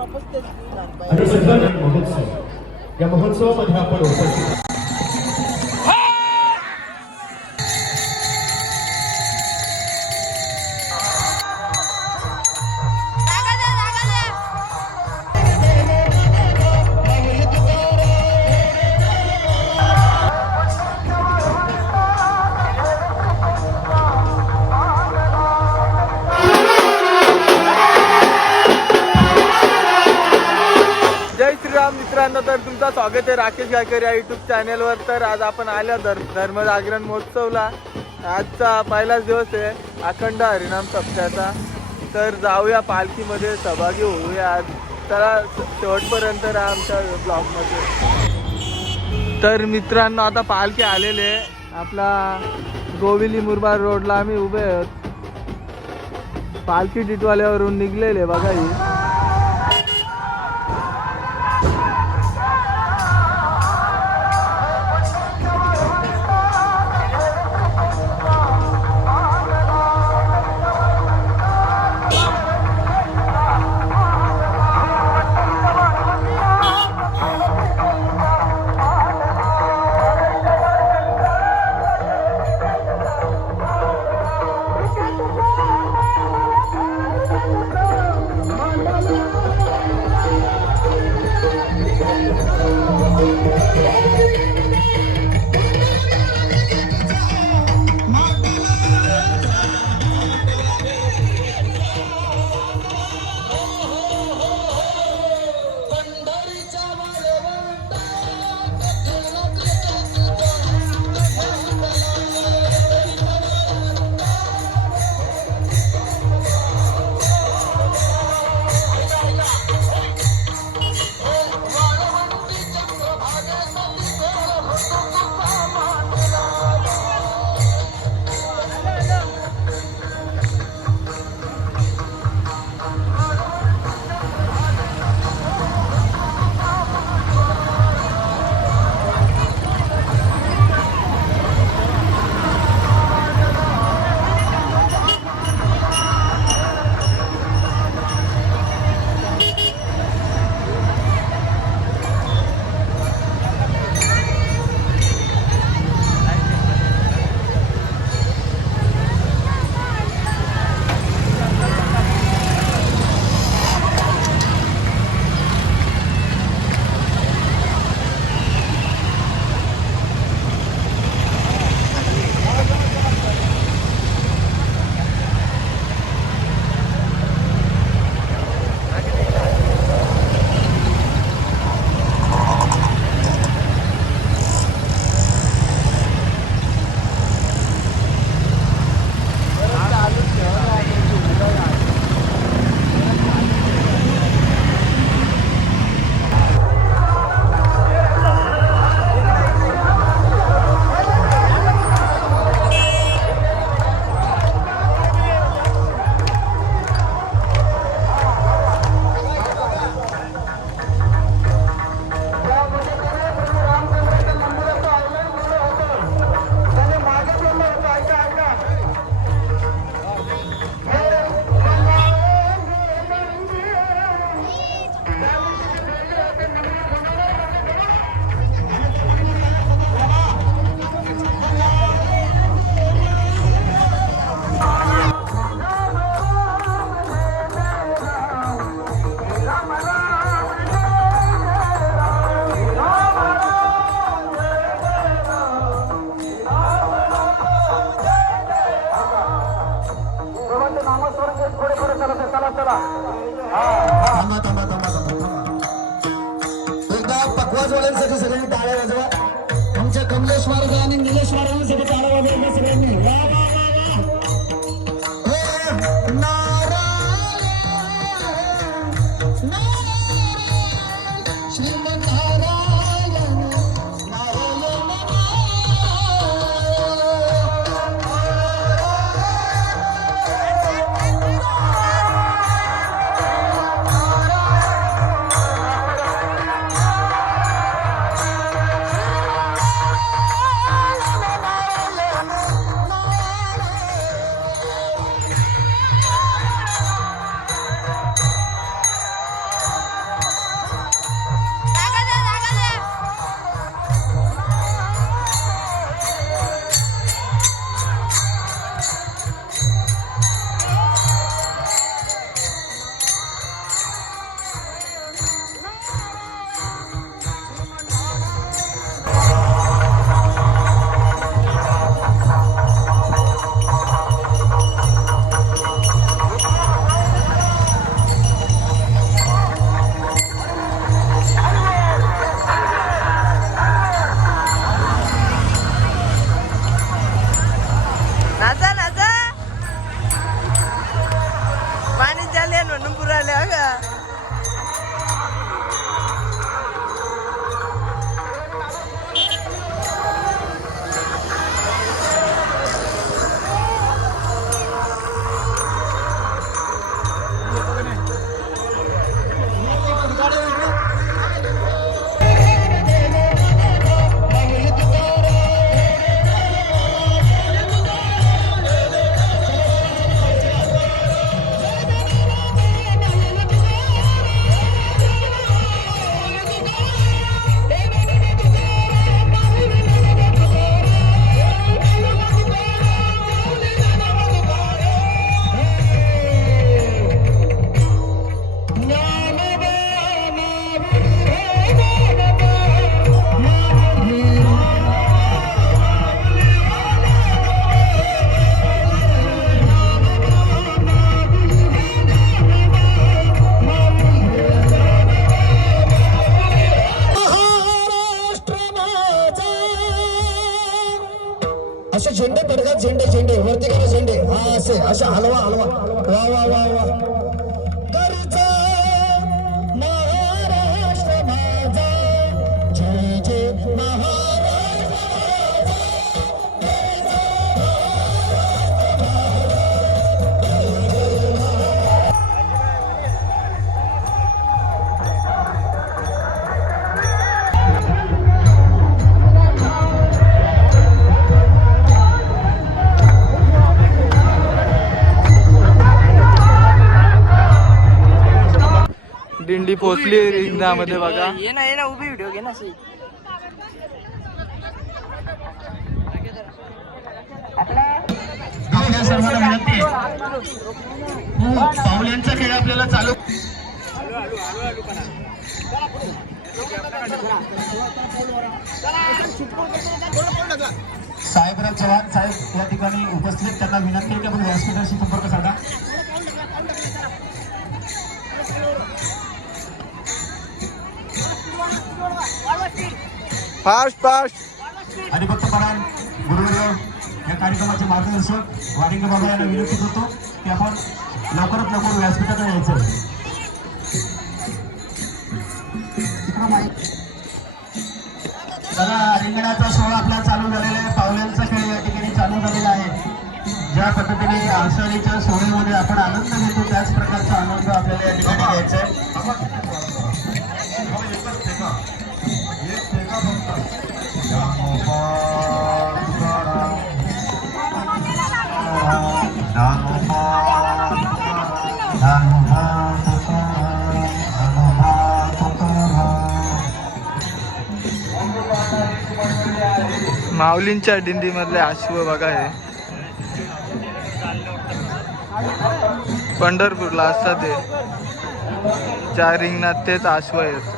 आणि सगळं महोत्सव, या महोत्सवामध्ये आपण उपस्थित मित्रांनो, तर तुमचं स्वागत आहे राकेश गायकर या यूट्यूब चॅनेलवर. तर आज आपण आल्या धर्म जागरण महोत्सवला. आजचा पहिलाच दिवस आहे अखंड हरिनाम सप्ताहाचा. तर जाऊया पालखीमध्ये सहभागी होऊया आज. चला शेवटपर्यंत राहा आमच्या ब्लॉगमध्ये. तर मित्रांनो, आता पालखी आलेली आहे. आपला गोविली मुरबाड रोडला आम्ही उभे आहोत. पालखी टिटवाल्यावरून निघलेले बघा ही. एकदा पकवाजवाल्यांसाठी सगळ्यांनी टाळ्या वाजवा. आमच्या कमलेश महाराज आणि निलेश महाराजांसाठी टाळ्या वाजवायच्या सगळ्यांनी. असे असे हलवा हलवा वा वा वा वा गरजा महाराष्ट्र माझा जय जय महाराष्ट्र दिंडी पोचली रिंगणामध्ये बघा. ये ना उभी व्हिडिओ घे ना सी. सर्वांना विनंती पावल्यांचा खेळ आपल्याला चालू. साहेबराव चव्हाण साहेब या ठिकाणी उपस्थित, त्यांना विनंती आहे की आपण व्यासपीठाशी संपर्क साधा. Fast fast. हरिभक्त परायण गुरुवर्य या कार्यक्रमाचे मार्गदर्शक वारिंगे बाबा यांना विनंती करतो की आपण लवकरात लवकर व्यासपीठाकडे यायचं. चला, रिंगणाचा सोहळा आपला चालू झालेला आहे. पावल्यांचा खेळ या ठिकाणी चालू झालेला आहे. ज्या पद्धतीने आषाढीच्या सोहळ्यामध्ये आपण आनंद घेतो त्याच प्रकारचा आनंद आपल्याला या ठिकाणी घ्यायचा आहे. माऊलींच्या दिंडी मधले अश्व बघा. हे पंढरपूरला असतात ते, ज्या रिंगणात तेच अश्व आहेत.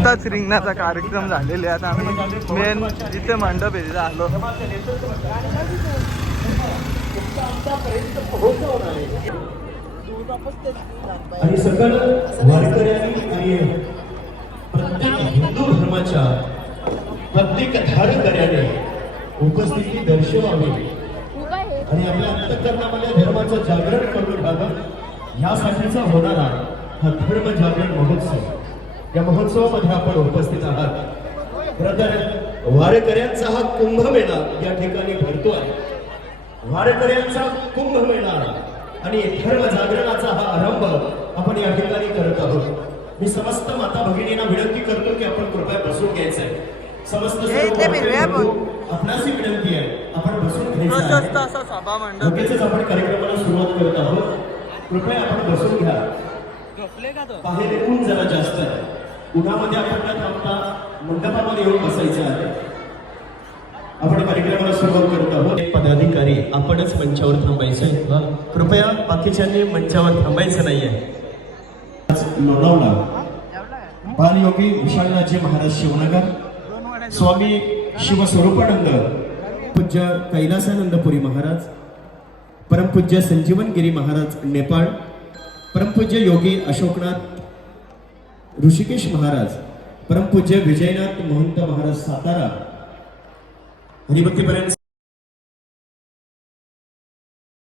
आताच रिंगणाचा कार्यक्रम झालेले आहे. आता आम्ही मेन जिथे मंडप आहे तिथे आलो. आणि सकल वारकऱ्यांनी आणि प्रत्येक हिंदू धर्माच्या प्रत्येक धारकऱ्याने उपस्थिती दर्शवावी आणि आपल्या अंतःकरणामध्ये धर्माचं जागरण करून घ्यावं. यासाठीचा होणारा हा धर्म जागरण महोत्सव, या महोत्सवामध्ये आपण उपस्थित आहात. खरं तर वारकऱ्यांचा हा कुंभमेळा या ठिकाणी भरतो आहे. वारकऱ्यांचा कुंभमेळा आणि धर्म जागरणाचा हा आरंभ आपण या ठिकाणी करत आहोत. मी समस्त माता भगिनींना विनंती करतो की आपण कृपया बसून घ्यायचंय. समस्त आपणाशी विनंती आहे, आपण बसून प्रशस्त घ्यायचं. असा सभा मंडप. लगेचच आपण कार्यक्रमाला सुरुवात करत आहोत. कृपया आपण बसून घ्या. बाहेर ऊन जरा जास्त आहे. उन्हामध्ये आपण न थांबता मंडपामध्ये येऊन बसायचं आहे. आपण कार्यक्रमाला सुरुवात करत आहोत. पदाधिकारी आपणच मंचावर थांबायचं. कृपया बाकीच्यांनी मंचावर थांबायचं नाहीये. लोणावळा बालयोगी विशालनाथजी महाराज शिवनगर, स्वामी शिवस्वरूपानंद पूज्य कैलासानंदपुरी महाराज, परमपूज्य संजीवनगिरी महाराज नेपाळ, परमपूज्य योगी अशोकनाथ ऋषिकेश महाराज, परमपूज्य विजयनाथ महंत महाराज सातारा, हरिभक्तीपर्यंत